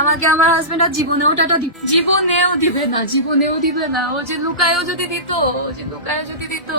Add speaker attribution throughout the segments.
Speaker 1: আমাকে আমার হাজবেন্ড আর জীবনেও টাটা দিত জীবনেও দিবে না, জীবনেও দিবে না। ও যে লুকায়ও যদি দিত, ও যে লুকায়ও যদি দিত।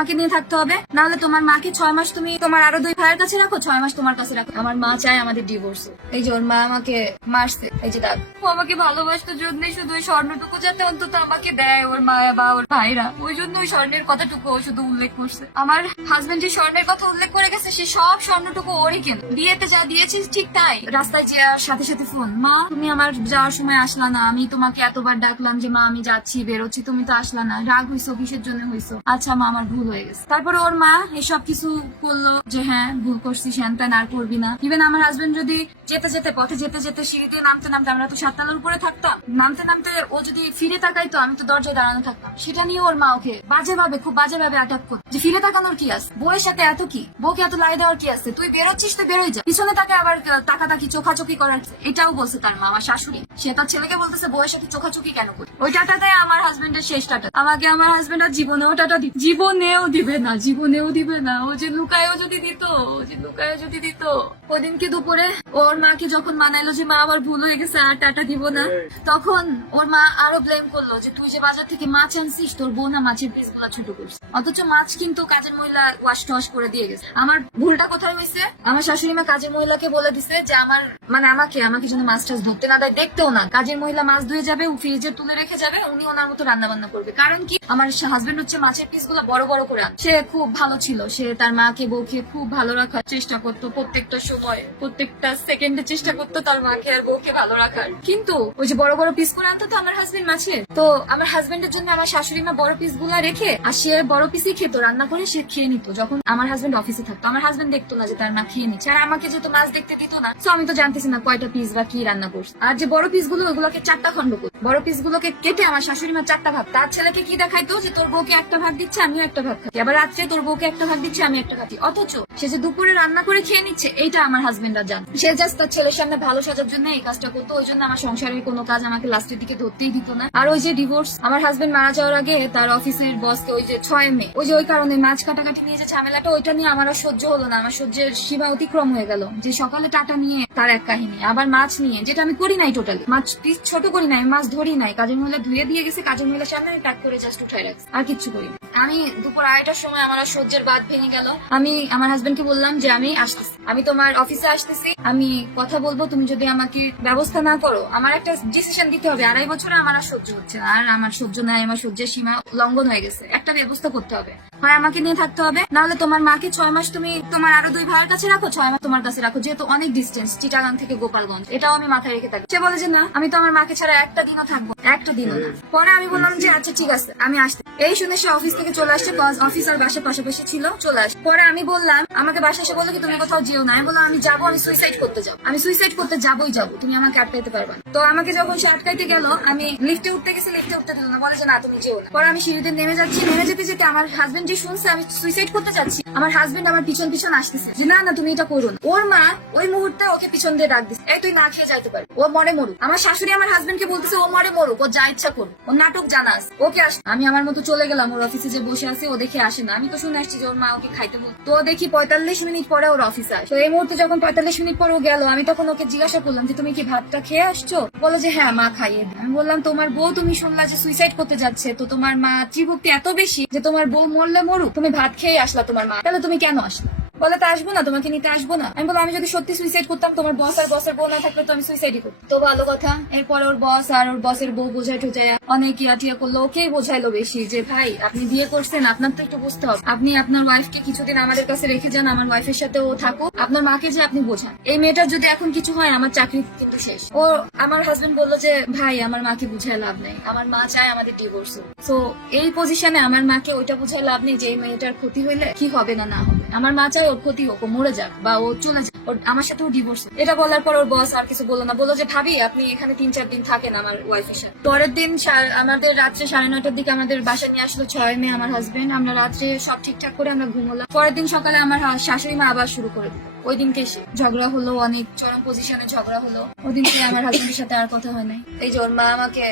Speaker 1: আমাকে নিয়ে থাকতে হবে। নাহলে তোমার মাকে ছয় মাস তুমি তোমার আরও দুই ভাইয়ের কাছে রাখো, ছয় মাস তোমার কাছে রাখো। আমার মা চায় আমাদের ডিভোর্স এই যে ওর মা আমাকে মারছে, এই যে দাগ ও আমাকে ভালোবাসতো জন্যই শুধু ওই স্বর্ণটুকু যাতে অন্তত আমাকে দেয় ওর মা বা ওর ভাইরা। ওই জন্য ওই স্বর্ণের কথাটুকু ও শুধু উল্লেখ করছে। আমার হাজবেন্ড যে স্বর্ণের কথা উল্লেখ করে গেছে, সে সব স্বর্ণটুকু ওরই কেন। বিয়েতে যা দিয়েছিস ঠিক তাই। রাস্তায় যাওয়ার সাথে সাথে ফোন মা, তুমি আমার যাওয়ার সময় আসলা না। আমি তোমাকে এতবার ডাকলাম যে, মা, আমি যাচ্ছি, বেরোচ্ছি, তুমি তো আসলা না। রাগ হইছো, কিসের জন্য হইছো? আচ্ছা মা, আমার ভুল হয়ে গেছে। তারপরে ওর মা এসব কিছু করল যে হ্যাঁ ভুল করছিস হ্যান ত্যান আর করবি না। ইভেন আমার হাজবেন্ড যদি যেতে যেতে, পথে যেতে যেতে সিঁড়িতে নামতে নামতে, আমরা তো সাততলার উপরে থাকতাম, নামতে নামতে ও যদি ফিরে তাকাইতো, আমি তো দরজায় দাঁড়ানো থাকতাম। সেটা নিয়ে ওর মা ওকে বাজে ভাবে খুব বাজে ভাবে আটক করতো যে, ফিরে তাকানোর কি আছে? বউয়ের সাথে এত কি? বউকে এত লাই দেওয়ার কি আছে? তুই বেরোচ্ছিস তুই বেরোই যা। পিছনে তাকে আবার তাকাতাকি, চোখাচোখি করার এটাও বলছে তার মা, আমার শাশুড়ি। সে তার ছেলেকে বলতেছে বউয়ের সাথে চোখাচোখি কেন করি ওই টাটাতে আমার হাজবেন্ডের শেষ টাটা। আমাকে আমার হাজবেন্ড আর জীবনেও টাটা দিবে জীবনেও দিবে না জীবনেও দিবে না। ও যে লুকায়ও যদি দিত ও যে লুকায়ও যদি দিত। ওদিনকে দুপুরে ওর মাকে যখন মানাইলো যে মা আবার ভুল হয়ে গেছে আর টাটা দিব না তখন ওর মা আরও ব্লেম করল যে তুই যে বাজার থেকে মাছ আনছিস তোর বোন না মাছের পিসগুলা ছোট করছে। অথচ মাছ কিন্তু কাজের মহিলা ওয়াশ টস করে দিয়ে গেছে। আমার ভুলটা কোথায় হয়েছে? আমার শাশুড়ি মা কাজের মহিলাকে বলে দিছে যে আমার মানে আমাকে আমাকে যেন মাছ টাছ ধরতে না দেয়। দেখতেও না, কাজের মহিলা মাছ ধুয়ে যাবে ফ্রিজে তুলে রেখে যাবে, উনি ওনার মতো রান্না বান্না করবে। কারণ কি? আমার হাজবেন্ড হচ্ছে মাছের পিসগুলা বড় বড় করে সে খুব ভালো ছিল। সে তার মাকে, বউকে খুব ভালো রাখার চেষ্টা করতো। প্রত্যেকটা সময়, প্রত্যেকটা সেকেন্ডে চেষ্টা করতো তার মাকে আর বউকে ভালো রাখার। কিন্তু ওই যে বড় বড় পিস করে আনতো তো আমার হাজবেন্ড মাছের। তো আমার হাজবেন্ডের জন্য আমার শাশুড়ি মা বড় পিসগুলা রেখে, আর সে বড় পিসই খেতো। রান্না করে সে খেয়ে নিত। যখন আমার হাজবেন্ড অফিসে থাকতো, আমার হাজবেন্ড দেখতো না যে তার মা খেয়ে নিচ্ছে। আর আমাকে যেহেতু মাছ দেখতে দিত না তো আমি তো জানতেছি না কয়টা পিস বা কি রান্না করছে। আর যে বড় পিসগুলো ওগুলোকে চারটা খন্ড করতো বড় পিস গুলোকে কেটে আমার শাশুড়ি মা চারটা ভাগ। তার ছেলেকে কি দেখাইতো যে, তোর বউকে একটা ভাগ দিচ্ছে, আমিও একটা ভাগ খাচ্ছি। আবার রাত্রে, তোর বউকে একটা ভাগ দিচ্ছে, আমি একটা খাচ্ছি। অথচ সে যে দুপুরে রান্না করে খেয়ে নিচ্ছে, এইটা আমার হাজবেন্ড আর জান সে জাস্ট তার ছেলের সামনে ভালো সাজার জন্য এই কাজটা করতো, ওই জন্য আমার সংসারের কোনো কাজ আমাকে লাস্টের দিকে ধরতেই দিত না। আর ওই যে ডিভোর্স আমার হাজবেন্ড মারা যাওয়ার আগে তার অফিসের বসকে ওই যে ছয় মে, ওই যে ওই কারণে মাছ কাটাকাটি নিয়ে যে ঝামেলাটা, ওইটা নিয়ে আমার সহ্য হলো না। আমার সহ্যের সীমা অতিক্রম হয়ে গেল। যে সকালে টাটা নিয়ে তার এক কাহিনী, আবার মাছ নিয়ে, যেটা আমি করি নাই টোটালি মাছ পিস ছোট করি নাই, মাছ ধরি নাই কাজের মহিলা ধুয়ে দিয়ে গেছে কাজের মহিলা সামনে আমি টাক করে জাস্ট উঠাই রাখছি আর কিছু করি। আমি দুপুর আড়াইটার সময় আমার সহ্যের বাদ ভেঙে গেল। আমি আমার হাজবেন্ডকে বললাম যে আমি আসতেছি। আমি তোমার অফিসে আসতেছি। আমি কথা বলব, তুমি যদি আমাকে ব্যবস্থা না করো, আমার একটা ডিসিশন দিতে হবে। আড়াই বছরে আমার আর সহ্য হচ্ছে না। আর আমার সহ্য নাই, আমার সহ্যের সীমা লঙ্ঘন হয়ে গেছে। একটা ব্যবস্থা করতে হবে। হয় আমাকে নিয়ে থাকতে হবে, নাহলে তোমার মাকে ছয় মাস তুমি তোমার আরও দুই ভাইয়ের কাছে রাখো, ছয় মাস তোমার কাছে রাখো, যেহেতু অনেক ডিস্টেন্স চিটাগাং থেকে গোপালগঞ্জ। এটাও আমি মাথায় রেখে থাকি। সে বলে যে, না, আমি তো আমার মাকে ছাড়া একটা দিনও থাকব একটা দিনও না। পরে আমি বললাম যে আচ্ছা ঠিক আছে, আমি আসতে। এই শুনে সে অফিস থেকে চলে আসছে অফিস আর বাসার পাশাপাশি ছিল চলে আস পরে আমি বললাম আমাকে বাসায় এসে বলল কি তুমি কোথাও যেও না। আমি বললাম, আমি যাব, আমি সুইসাইড করতে যাব। আমি সুইসাইড করতে যাবোই যাব, তুমি আমাকে আটকাইতে পারবা না। তো আমাকে যখন সে আটকাইতে গেল, আমি লিফটে উঠতে গেছি লিফটে উঠতে দিল না বলে যে, না, তুমি যেও না। পরে আমি সিঁড়িতে নেমে যাচ্ছি, নেমে যেতে যেতে আমার হাজবেন্ড যে শুনছে, আমি সুইসাইড করতে যাচ্ছি, আমার হাজবেন্ড আমার পিছন পিছন আসতেছে। যে, না না, তুমি এটা করো না। ওর মা ওই মুহূর্তে ওকে পিছন দিয়ে ডাক দিচ্ছে তুই না খেয়ে যাইতে পারবি, ও মরে মরুক। আমার শাশুড়ি আমার হাজবেন্ডকে বলতেছে, ও মরে মরুক, ও যা ইচ্ছা করুক ও নাটক জানাস ওকে আস, আমি আমার মতো চলে গেলাম, ওর অফিসে যে বসে আছে, ও দেখে আসে না। আমি তো শুনে আসছি যে, ওর মা ওকে খাইতে বল, তো দেখি পঁয়তাল্লিশ মিনিট পরে ওর অফিস আসে তো এই মুহূর্তে যখন পঁয়তাল্লিশ মিনিট পরে ও গেল, আমি তখন ওকে জিজ্ঞাসা করলাম যে, তুমি কি ভাতটা খেয়ে আসছো? বলে যে হ্যাঁ মা খাইয়ে দিই। আমি বললাম, তোমার বউ তুমি শুনলা যে সুইসাইড করতে যাচ্ছে, তো তোমার মা ত্রিভক্তি এত বেশি যে তোমার বউ মরলে মরুক, তুমি ভাত খেয়ে আসলা তোমার মা। তাহলে তুমি কেন আসলা? বলে তা আসব না, তোমাকে নিতে আসব না। আমি বললাম, আমি যদি সত্যি সুইসাইড করতাম, তোমার বস আর বসের বউ না থাকলে তো আমি সুইসাইডই করতাম। তো ভালো কথা। এরপর ওর বস আর ওর বসের বউ বোঝাই ঠোঝাই অনেক ইয়া টিয়া করল, ওকেই বোঝাইলো বেশি যে, ভাই, আপনি বিয়ে করছেন, আপনার তো একটু বুঝতে হবে। আপনি আপনার ওয়াইফকে কিছুদিন আমাদের কাছে রেখে যান, আমার ওয়াইফের সাথে ও থাকুক। আপনার মাকে যে আপনি বোঝান। এই মেয়েটার যদি এখন কিছু হয়, আমার চাকরি কিন্তু শেষ। ও, আমার হাজবেন্ড বলল যে, ভাই, আমার মাকে বুঝায় লাভ নেই। আমার মা চায় আমাদের ডিভোর্স তো এই পজিশনে আমার মাকে ওইটা বুঝায় লাভ নেই যে, এই মেয়েটার ক্ষতি হইলে কি হবে না না হবে। আমার মা চায় ওর ক্ষতি হোক, ও মরে যাক বা ও চলে যাক, ওর আমার সাথে ও ডিভোর্স এটা বলার পর ওর বস আর কিছু বলল না। বলল যে, ভাবি, আপনি এখানে তিন, চার দিন থাকেন আমার ওয়াইফের সাথে। পরের দিন আমাদের রাত্রে সাড়ে নয়টার দিকে আমাদের বাসা নিয়ে আসলো ছয় মেয়ে, আমার হাজবেন্ড আমরা রাত্রে সব ঠিকঠাক করে আমরা ঘুমোলাম। পরের দিন সকালে আমার শাশুড়ি মা আবার শুরু করে দিল। ওই দিনকে এসে ঝগড়া হলো অনেক, চরম পজিশনে ঝগড়া হলো। ওই দিনকে আমার হাজবেন্ডের সাথে আর কথা হয় নাই। এই যে ওর মা আমাকে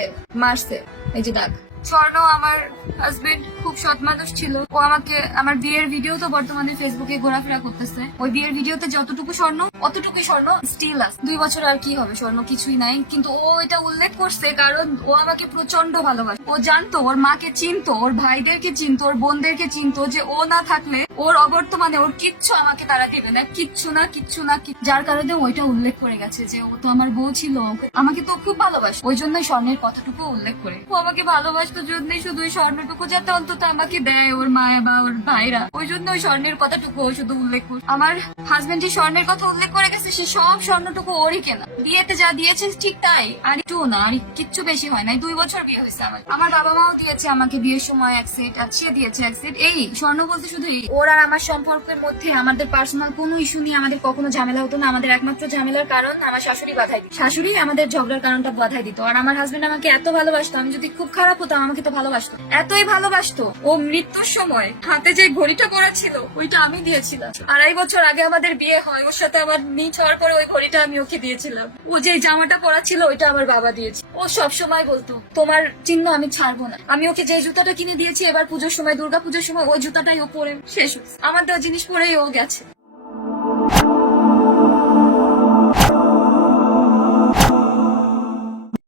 Speaker 1: মারছে। এই যে দাগ স্বর্ণ আমার হাজবেন্ড খুব সৎ মানুষ ছিল। ও আমাকে, আমার বিয়ের ভিডিও তো বর্তমানে ফেসবুকে ঘোরাফেরা করতেছে। ওই বিয়ের ভিডিওতে যতটুকু স্বর্ণ, অতটুকুই স্বর্ণ স্টিল আছে। দুই বছর আর কি হবে, স্বর্ণ কিছুই নাই। কিন্তু ও এটা উল্লেখ করছে কারণ ও আমাকে প্রচণ্ড ভালোবাসে। ও জানতো, ওর মাকে চিনতো, ওর ভাইদেরকে চিনতো, ওর বোনদেরকে চিনতো যে ও না থাকলে ওর অবর্তমানে ওর কিচ্ছু আমাকে তারা দেবে না। কিচ্ছু না কিচ্ছু না যার কারণে ওইটা উল্লেখ করে গেছে যে ও তো আমার বউ ছিল। আমাকে তো খুব ভালোবাসে। ওই জন্যই স্বর্ণের কথাটুকু উল্লেখ করে। ও আমাকে ভালোবাসতো জন্যই শুধু ওই স্বর্ণটুকু যাতে অন্তত আমাকে দেয় ওর মায়া বা ওর ভাইরা, ওই জন্য ওই স্বর্ণের কথাটুকু শুধু উল্লেখ করে আমার হাজবেন্ড যে স্বর্ণের কথা উল্লেখ করে গেছে, সে সব স্বর্ণটুকু ওরই কেনা। বিয়েতে যা দিয়েছে ঠিক তাই, আর একটু না, আর কিচ্ছু বেশি হয় নাই দুই বছর বিয়ে হয়েছে আমার। আমার বাবা মাও দিয়েছে আমাকে বিয়ের সময় এক সেট আর সে দিয়েছে এক সেট এই স্বর্ণ বলতে শুধু এই, ওর আর আমার সম্পর্কের মধ্যে আমাদের পার্সোনাল কোনো ইস্যু নিয়ে আমাদের কখনো ঝামেলা হতো না। আমাদের একমাত্র ঝামেলার কারণ আমার শাশুড়ি বাধাই দিত। শাশুড়ি আমাদের ঝগড়ার কারণটা বাধাই দিত। আর আমার হাজবেন্ড আমাকে এত ভালোবাসতো, আমি যদি খুব খারাপ হতাম আমাকে তো ভালোবাসতো। এতই ভালোবাসতো। ও মৃত্যুর সময় হাতে যে ঘড়িটা পরা ছিল ওইটা আমি দিয়েছিলাম। আড়াই বছর আগে আমাদের বিয়ে হয়, ওর সাথে আমার নিচ হওয়ার পরে ওই ঘড়িটা আমি ওকে দিয়েছিলাম। ও যে জামাটা পরা ছিল ওইটা আমার বাবা দিয়েছে। ও সব সময় বলতো, তোমার চিহ্ন আমি ছাড়বো না। আমি ওকে যে জুতাটা কিনে দিয়েছি, এবার পুজোর সময় দুর্গা পুজোর সময় ওই জুতাটাই ও পরে শেষ। আমার দেওয়া জিনিস পরেই ও গেছে।